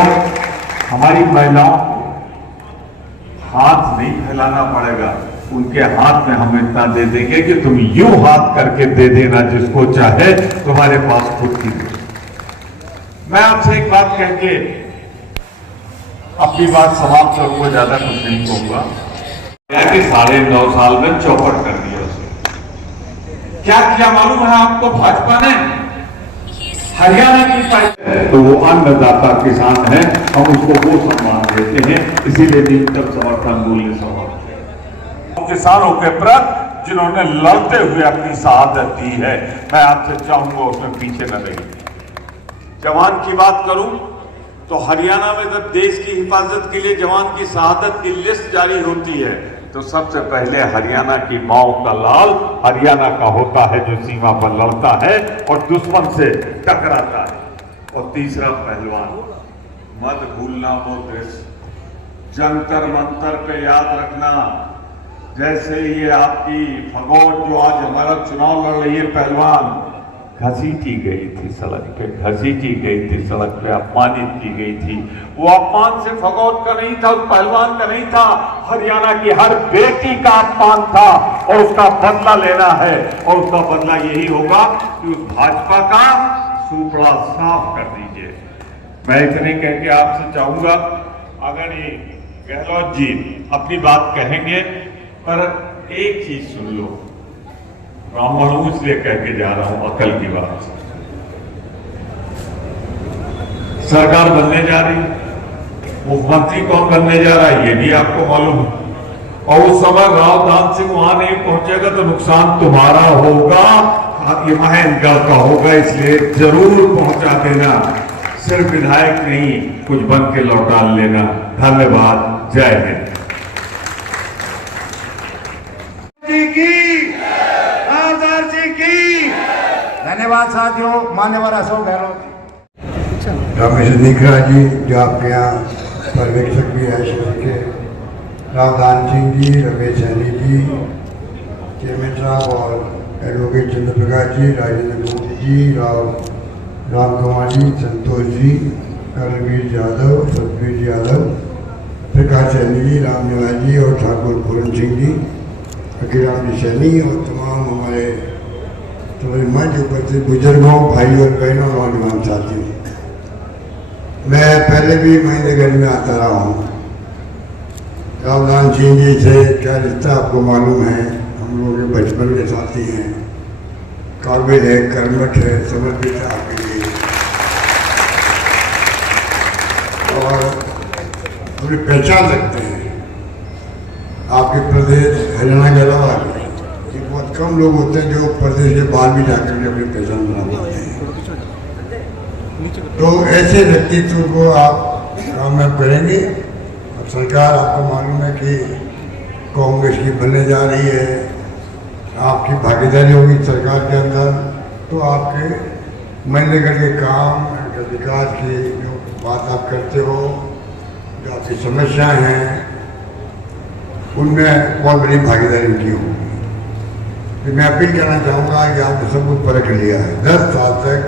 और हमारी महिलाओं को हाथ नहीं फैलाना पड़ेगा, उनके हाथ में हम इतना दे देंगे कि तुम यूं हाथ करके दे देना जिसको चाहे, तुम्हारे पास खुद की दे। मैं आपसे एक बात कह के अपनी बात समाप्त करूंगा, ज्यादा कुछ नहीं कहूंगा। कि 9.5 साल में चौपट कर दिया उसने। क्या किया मालूम है आपको भाजपा ने? हरियाणा की पार्टी तो वो अन्नदाता किसान है, हम उसको वो सम्मान देते हैं, इसीलिए न्यूनतम समर्थन मूल्य सम्मान किसानों के प्रति जिन्होंने लड़ते हुए अपनी शहादत दी है, मैं आपसे चाहूंगा उसमें पीछे न रहिए। जवान की बात करूं तो हरियाणा में जब देश की हिफाजत के लिए जवान की शहादत की लिस्ट जारी होती है तो सबसे पहले हरियाणा की माओ का लाल हरियाणा का होता है, जो सीमा पर लड़ता है और दुश्मन से टकराता है। और तीसरा पहलवान, मत भूलना वो दृश्य, जंतर मंतर पे याद रखना, जैसे ये आपकी फगोट जो आज हमारा चुनाव लड़ रही है पहलवान, घसीटी गई थी सड़क पे, घसीटी गई थी सड़क पे, अपमानित की गई थी। वो अपमान से फगोट का नहीं था, उस पहलवान का नहीं था, हरियाणा की हर बेटी का अपमान था और उसका बदला लेना है। और उसका बदला यही होगा कि उस भाजपा का सूपड़ा साफ कर दीजिए। मैं इतने कह के आपसे चाहूंगा, अगर ये गहलोत जी अपनी बात कहेंगे, पर एक चीज सुन लो, ब्राह्मण हूं इसलिए कह के जा रहा हूं, अकल की बात। सरकार बनने जा रही, मुख्यमंत्री कौन बनने जा रहा है ये भी आपको मालूम है, और उस समय राव दान सिंह वहां नहीं पहुंचेगा तो नुकसान तुम्हारा होगा, ये महेंद्रगढ़ का होगा, इसलिए जरूर पहुंचा देना। सिर्फ विधायक नहीं, कुछ बन के लौटा लेना। धन्यवाद, जय हिंद। धन्यवाद साथियों। मान्यवर अशोक गहलोत रमेश निखरा जी जो आपके यहाँ पर्यवेक्षक भी है शहर के, रावदान सिंह जी, रमेश सैनी जी, चेयरमैन साहब और एडवोकेट चंद्र प्रकाश जी, राजेंद्र मोदी जी, राम कुमार जी, संतोष जी, करमवीर यादव, सतवीर यादव, प्रकाश सैनी जी, राम निवास जी और ठाकुर पूरन सिंह जी, अखिराम जी सैनी और तमाम हमारे मंच उपस्थित बुजुर्गों, भाइयों और बहनों, नौजवान साथियों, मैं पहले भी महेंद्रगढ़ में आता रहा हूँ। रावदान सिंह जी से क्या रिश्ता आपको मालूम है, हम लोग के बचपन के साथी हैं, काबिल है, कर्मठ है, समर्पित है आपके लिए और अपनी पहचान रखते हैं। आपके प्रदेश हरियाणा के अलावा बहुत कम लोग होते हैं जो प्रदेश के बाहर भी जाकर के अपनी पहचान बना पाते हैं। तो ऐसे व्यक्तित्व को आप कामयाब करेंगे। अब सरकार आपको मालूम है कि कांग्रेस की बनने जा रही है, आपकी भागीदारी होगी सरकार के अंदर, तो आपके महेंद्रगढ़ के काम, विकास की जो बात आप करते हो, जो आपकी समस्याएं हैं, उनमें बहुत बड़ी भागीदारी की होगी। तो मैं अपील करना चाहूँगा कि आपने सब कुछ परख लिया है। 10 साल तक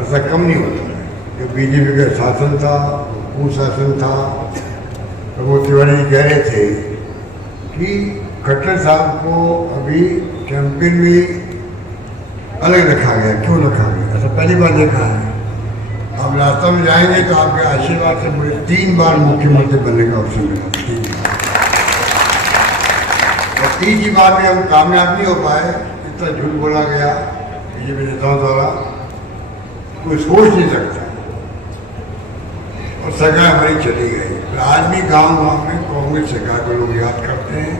ऐसा कम नहीं होता है। जो बीजेपी का शासन था, कुशासन था, प्रमोद तिवारी जी कह रहे थे कि खट्टर साहब को अभी कैंपेन में अलग रखा गया। क्यों रखा गया? ऐसा पहली बार देखा है। आप रास्ता में जाएंगे तो आपके आशीर्वाद से मुझे 3 बार मुख्यमंत्री बनने का अवसर मिला। तीसरी बार में हम कामयाब नहीं हो पाए, इतना झूठ बोला गया बीजेपी नेताओं द्वारा, कोई सोच नहीं सकता, और सरकार हमारी चली गई। आज भी गांव में कांग्रेस सरकार को लोग याद करते हैं।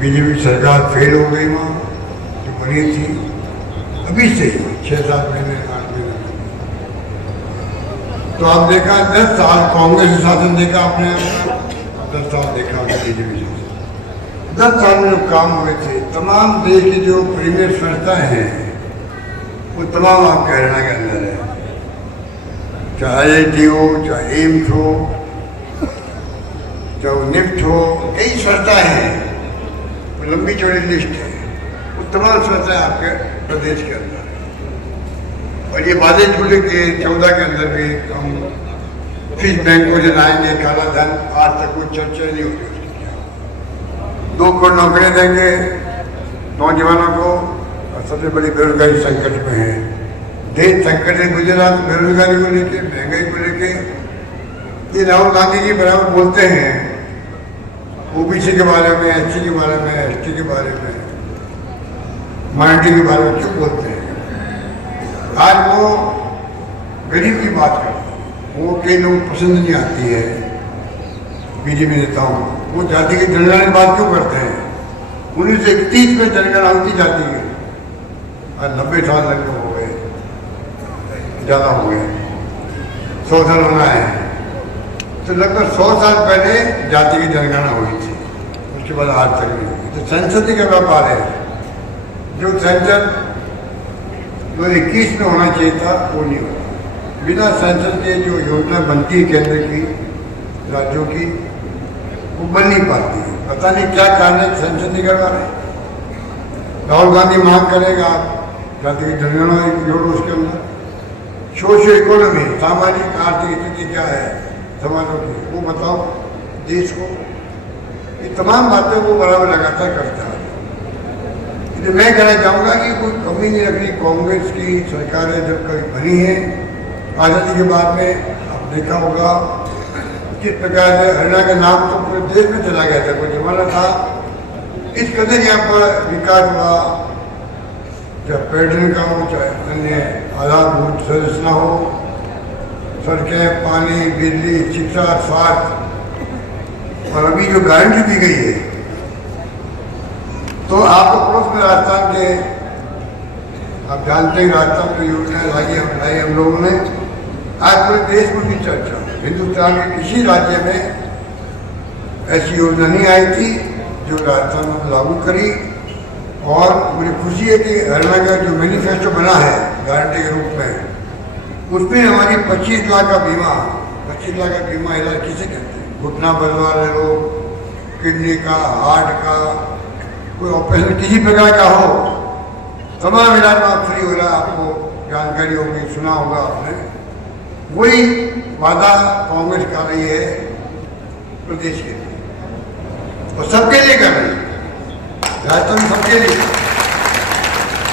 बीजेपी सरकार फेल हो गई वहाँ जो बनी थी, अभी से 6-7 महीने 8 महीने। तो आप देखा 10 साल कांग्रेस शासन देखा आपने, 10 साल देखा बीजेपी शासन। 10 साल में जो काम हुए थे, तमाम देश की जो प्रीमियर संस्थाएं हैं वो तमाम आपके हरियाणा के अंदर है। चाहे IIT हो, चाहे एम्स हो, चाहे निफ्ट हो, कई संस्थाएं हैं, लंबी चौड़ी लिस्ट है, वो तमाम संस्थाएं आपके प्रदेश के अंदर है। और ये वादे झूठे कि 14 के अंदर भी हम फिश बैंकों से लाएंगे काला धन, आज तक कोई चर्चा नहीं होती उसकी। 2 करोड़ नौकरियां देंगे नौजवानों को, और सबसे बड़ी बेरोजगारी संकट में है। देश संकट से गुजरा तो बेरोजगारी को लेके, महंगाई को लेके ये राहुल गांधी जी बराबर बोलते हैं ओबीसी के बारे में, एससी के बारे में, एसटी के बारे में, माइनॉरिटी के बारे में क्यों बोलते हैं? आज वो गरीब की बात करते हैं। वो कई लोग पसंद नहीं आती है बीजेपी नेताओं को। वो जाति की जनगणना की बात क्यों करते हैं? 1931 में जनगणना होती जाती है और 90 साल लग हो गए, ज़्यादा हो गए, 100 साल होना है। तो लगभग 100 साल पहले जाति की जनगणना हुई थी, उसके बाद आज तक नहीं हुई। तो संसदीय का व्यापार है, जो संसद 2021 में होना चाहिए था वो नहीं हुआ। बिना संसद के जो योजना बनती है केंद्र की, राज्यों की, वो बन नहीं पाती है। पता नहीं क्या कारण है, संसद नहीं करवा रहे। राहुल गांधी मांग करेगा जाति की जनगणना जोड़ो उसके अंदर। सोशियो इकोनॉमी, सामाजिक आर्थिक स्थिति क्या है समाजों की, वो बताओ देश को। ये तमाम बातें वो बराबर लगातार करता है। इसलिए मैं कहना चाहूँगा कि कोई कमी नहीं रखी। कांग्रेस की सरकारें जब कभी बनी है आज़ादी के बाद में, आप देखा होगा किस प्रकार से हरियाणा का नाम तो पूरे देश में चला गया था। कोई जमाना था इस कदर यहाँ पर विकास हुआ, चाहे पर्यटन का हो, चाहे अन्य आधारभूत संरचना हो, सड़कें, पानी, बिजली, शिक्षा, स्वास्थ्य, और अभी जो गारंटी दी गई है। तो आपको पड़ोस में राजस्थान के, आप जानते हैं राजस्थान में योजना लाई हम लोगों ने। आज पूरे देश में भी चर्चा, हिंदुस्तान के किसी राज्य में ऐसी योजना नहीं आई थी जो राजस्थान में लागू करी। और मुझे खुशी है कि हरियाणा का जो मैनिफेस्टो बना है गारंटी के रूप में, उसमें हमारी 25 लाख का बीमा, 25 लाख का बीमा इलाज किसे कहते हैं? घुटना बदलवा रहे लोग, किडनी का, हार्ट का, कोई ऑपरेशन किसी प्रकार का हो, तमाम इलाज में फ्री हो रहा है। आपको जानकारी होगी, सुना होगा आपने। वही वादा कांग्रेस कर रही है प्रदेश के लिए, और सबके लिए कर रही है, राजस्थान सबके लिए।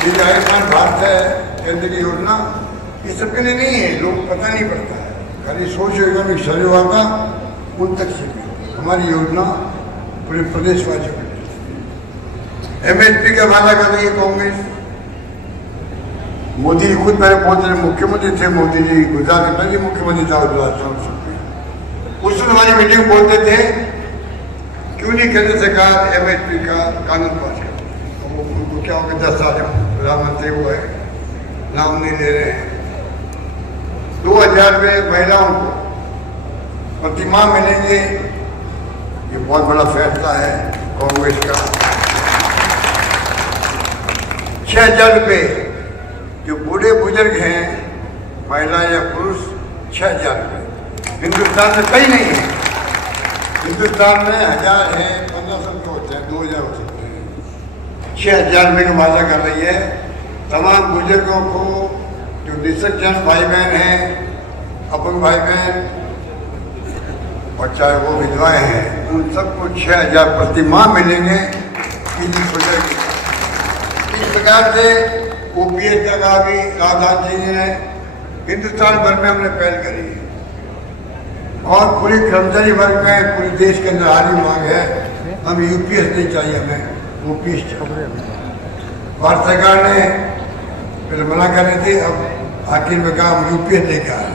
ये जो आयुष्मान भारत है केंद्र की योजना, ये सबके लिए नहीं है, लोग पता नहीं पड़ता है। खाली सोशियो इकोनॉमिक सर्वे हुआ था, उन तक सीमित। हमारी योजना पूरे प्रदेशवासियों के लिए। MSP का वादा कर रही है कांग्रेस। मोदी जी खुद पहले बहुत रहे मुख्यमंत्री थे, मोदी जी गुजरात के पहले मुख्यमंत्री था राजस्थान से। उस दिन हमारी मीटिंग बोलते थे क्यों नहीं केंद्र सरकार MSP का कानून पास कर। उनको क्या हो गया, 10 साल प्रधानमंत्री वो है, नाम नहीं ले रहे हैं। 2000 में महिलाओं को प्रतिमाह मिलेंगे, ये बहुत बड़ा फैसला है कांग्रेस का। 6000 रुपये जो बूढ़े बुजुर्ग हैं, महिला या पुरुष, 6000 रुपये। हिंदुस्तान में कहीं नहीं है। हिंदुस्तान में 1000 है, 1500 के होते हैं, 2000 हो सकते हैं। 6000 रुपये का वादा कर रही है। तमाम बुजुर्गों को, जो निसक्कन भाई बहन हैं, अपंग भाई बहन, और चाहे वो विधवाएं हैं, उन सबको 6000 प्रति माह मिलेंगे। इस प्रकार से OPS का भी राजनाथ जी ने हिंदुस्तान भर में हमने पहल करी है। और पूरे कर्मचारी वर्ग में पूरे देश के अंदर आज भी मांग है, हम UPS नहीं चाहिए, हमें OPS चाहिए। भारत सरकार ने पहले मना कर रही थी, अब आखिर में कहा हम UPS नहीं कहा।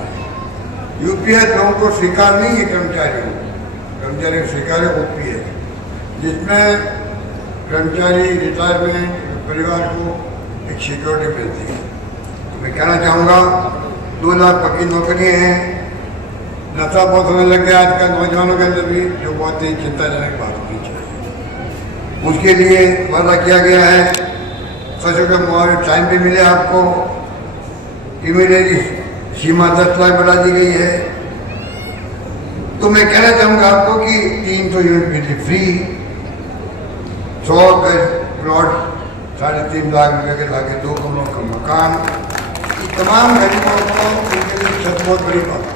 UPS लोगों को स्वीकार नहीं है, कर्मचारी को स्वीकार है OPS, जिसमें कर्मचारी रिटायरमेंट परिवार को एक सिक्योरिटी मिलती है। तो मैं कहना चाहूँगा 2 लाख पक्की नौकरियाँ हैं। नशा बहुत होने लग गया आजकल नौजवानों के अंदर भी, जो बहुत ही चिंताजनक बात होनी चाहिए। उसके लिए वादा किया गया है फसलों का मुआवजा टाइम पे मिले आपको। इमीडिएटली सीमा 10 लाख बढ़ा दी गई है। तो मैं कहना चाहूँगा आपको कि 300 यूनिट बिजली फ्री, 100 गज प्लॉट 3.5 लाख रुपये के लाके 2 कमरों का मकान। तमाम गरीबों को उनके लिए छत बहुत बड़ी बात है।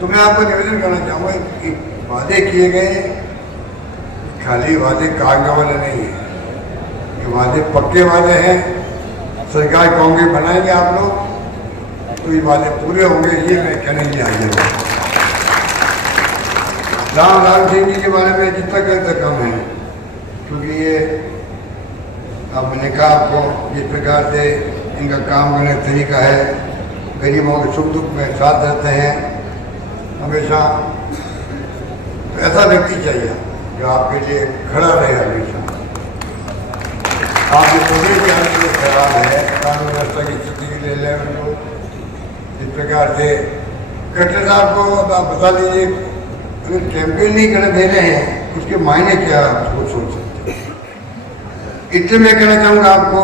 तो मैं आपको निवेदन करना चाहूँगा कि वादे किए गए खाली वादे कागज वाले नहीं है, ये वादे पक्के वादे हैं। सरकार कांग्रेस बनाएंगे आप लोग तो ये वादे पूरे होंगे, ये मैं कहने के लिए हाजिर हूँ। राम सिंह जी के बारे में जितना कहते कम है, क्योंकि ये अब मैंने कहा आपको जिस प्रकार से इनका काम करने का तरीका है, गरीबों के सुख दुख में साथ रहते हैं हमेशा। तो ऐसा व्यक्ति चाहिए जो आपके लिए खड़ा रहे हमेशा। आपके पूरे ज्ञान के लिए खराब है, कानून व्यवस्था की स्थिति के लिए ले उनको इस प्रकार से कट्टर साहब को आप बता दीजिए, अगर कैंपेन नहीं करने दे रहे हैं उसके मायने क्या आप सोच सकते हैं। इसलिए मैं कहना चाहूँगा आपको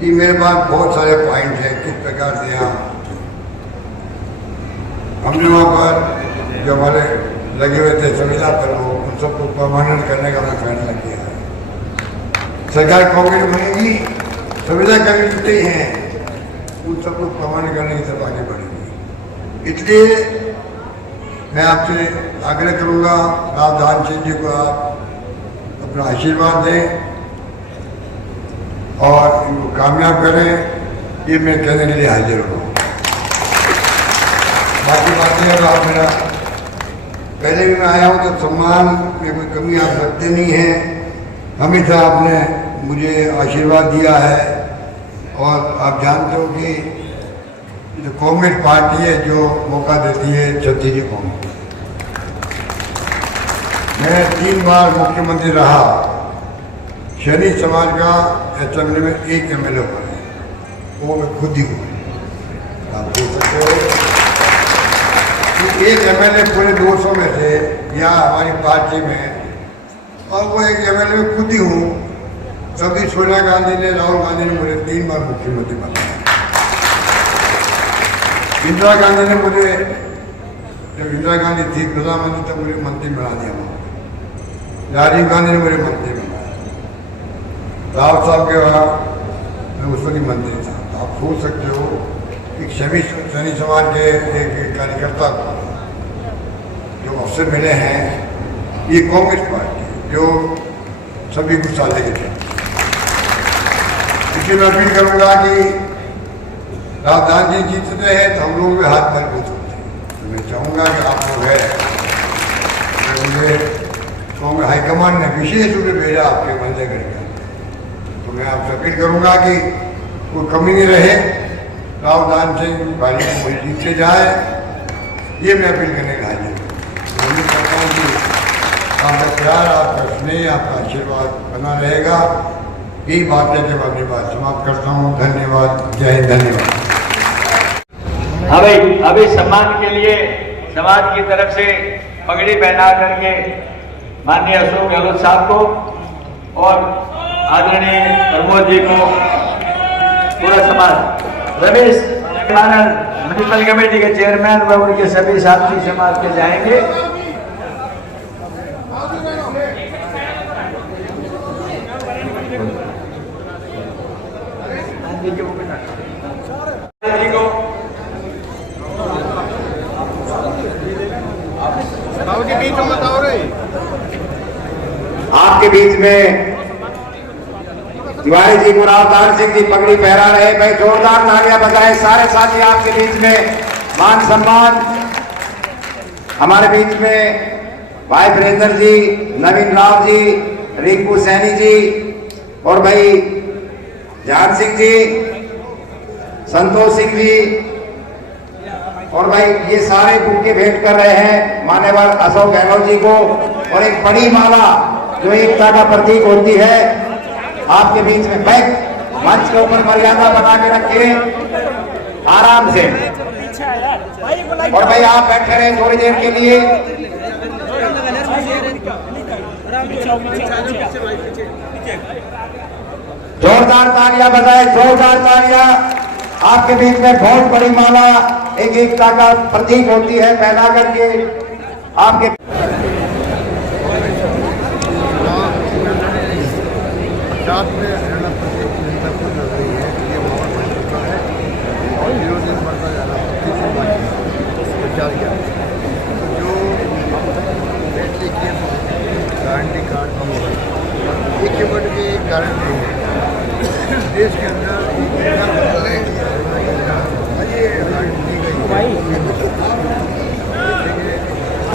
कि मेरे पास बहुत सारे पॉइंट हैं किस प्रकार से यहाँ हमने वहाँ पर जो हमारे लगे हुए थे संविदा पर वो उन सबको परमानेंट करने का मैं फैसला किया है। सरकार कांग्रेस बनेगी, संविदा करते हैं उन सबको परमानेंट करने की तरफ आगे बढ़ेगी। इसलिए मैं आपसे आग्रह करूँगा रावधान सिंह जी को आप अपना आशीर्वाद दें और इनको कामयाब करें, ये मैं कहने के लिए हाजिर हूँ। बाकी बातें अब आप मेरा पहले भी मैं आया हूँ तो सम्मान में कोई कमी आप रखते नहीं हैं, हमेशा आपने मुझे आशीर्वाद दिया है। और आप जानते हो कि जो कांग्रेस पार्टी है जो मौका देती है छत्तीसगढ़ को। मैं 3 बार मुख्यमंत्री रहा, शहरी समाज का असेंबली में 1 MLA बने, वो मैं खुद ही हूँ। आप देख सकते हो कि 1 MLA पूरे 200 में से या हमारी पार्टी में, और वो 1 MLA में खुद ही हूँ। तभी सोनिया गांधी ने, राहुल गांधी ने मुझे 3 बार मुख्यमंत्री बनाया। इंदिरा गांधी ने मुझे, जब इंदिरा गांधी थी प्रधानमंत्री तब मुझे मंत्री बना दिया वहाँ। राजीव गांधी ने मुझे मंत्री बनाया, राव साहब के वहाँ मैं उस वक्त मंत्री था। तो आप सोच सकते हो कि सैनी समाज के एक कार्यकर्ता को जो अवसर मिले हैं, ये कांग्रेस पार्टी जो सभी को साथ लेके चलती। इसलिए मैं अपील करूँगा कि रावधान जी जीतते हैं तो हम लोग भी हाथ मजबूत होते हैं। तो मैं चाहूँगा कि आप लोग है, मुझे कांग्रेस हाईकमान ने विशेष रूप से भेजा आपके मंदिर करके, तो मैं आपसे अपील करूँगा कि कोई कमी नहीं रहे, रावधान सिंह भाई को वही जीतते जाए, ये मैं अपील करने का हाजिर हूँ। उम्मीद करता हूँ कि आपका प्यार, आपका स्नेह, आपका आशीर्वाद बना रहेगा। यही बात है जब अपनी बात समाप्त करता हूँ। धन्यवाद, जय हिंद, धन्यवाद। अभी सम्मान के लिए समाज की तरफ से पगड़ी पहना करके माननीय अशोक गहलोत साहब को और आदरणीय प्रमोद जी को पूरा समाज, रमेश म्यूनिसिपल कमेटी के चेयरमैन व उनके सभी साथी समाज के जाएंगे। आपके बीच में तिवारी जी को रावधान सिंह जी पगड़ी पहरा रहे। भाई जोरदार तालियां बजाएं सारे साथी। आपके बीच में मान सम्मान हमारे बीच में भाई वीरेंद्र जी, नवीन राव जी, रिंकू सैनी जी और भाई जान सिंह जी, संतोष सिंह जी और भाई ये सारे बुके भेंट कर रहे हैं मान्यवर अशोक गहलोत जी को। और एक बड़ी माला जो एकता का प्रतीक होती है आपके बीच में बैठ मंच के ऊपर मर्यादा बना के रखे आराम से। और भाई आप बैठे रहे थोड़ी देर के लिए। जोरदार तालियां बजाए, जोरदार तालियां। आपके बीच में बहुत बड़ी माला एक एकता का प्रतीक होती है पहना करके आपके में विचार किया जो फैसले किए गारंटी कार्ड हम हो गए एक के बढ़ के एक गारंटी है देश के अंदर ये गारंटी दी गई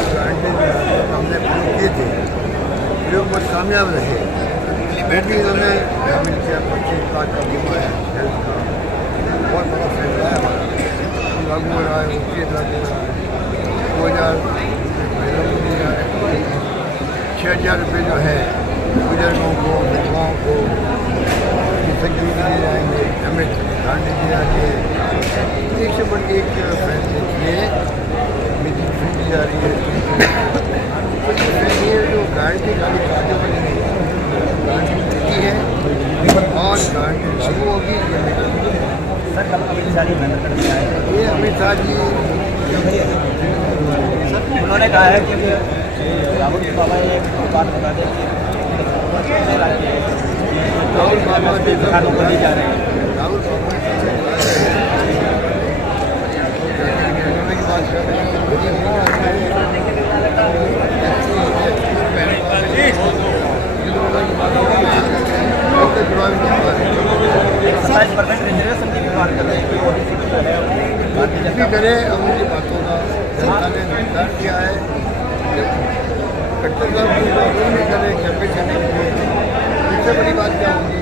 गारंटी हमने प्रयोग किए थे प्रयोग बहुत कामयाब रहे भी हमें ग्रामीण के 25 लाख का बीमा है हेल्थ का बहुत बड़ा फैसला है हमारा लागू हो रहा है उसके लागू हो रहा है 6,000 रुपये जो है बुजुर्गों को विधवाओं को संजीव दिए जाएंगे हमें गारंटी दी जाती है एक से बढ़ के एक फैसले किए मीटिंग फ्री दी जा रही है ये जो गारंटी खाली काटे वाली नहीं गारंटी देती है और गारंटी लागू होगी सर कब अमित शाह जी बैनर करके आए ये अमित शाह जी सर उन्होंने कहा है कि राहुल बाबा ने एक बात बता दें कि राहुल बाबा खानों को दी जा रहे हैं राहुल बाबा की बात कर रहे हैं रिजर्वेशन की भी बात कर रहे हैं कि ओबीसी की जो है भी करे हम उनकी बातों का जनता ने निर्धार किया है कट्टर नहीं करे कैंपेन करने के लिए इससे बड़ी बात क्या होगी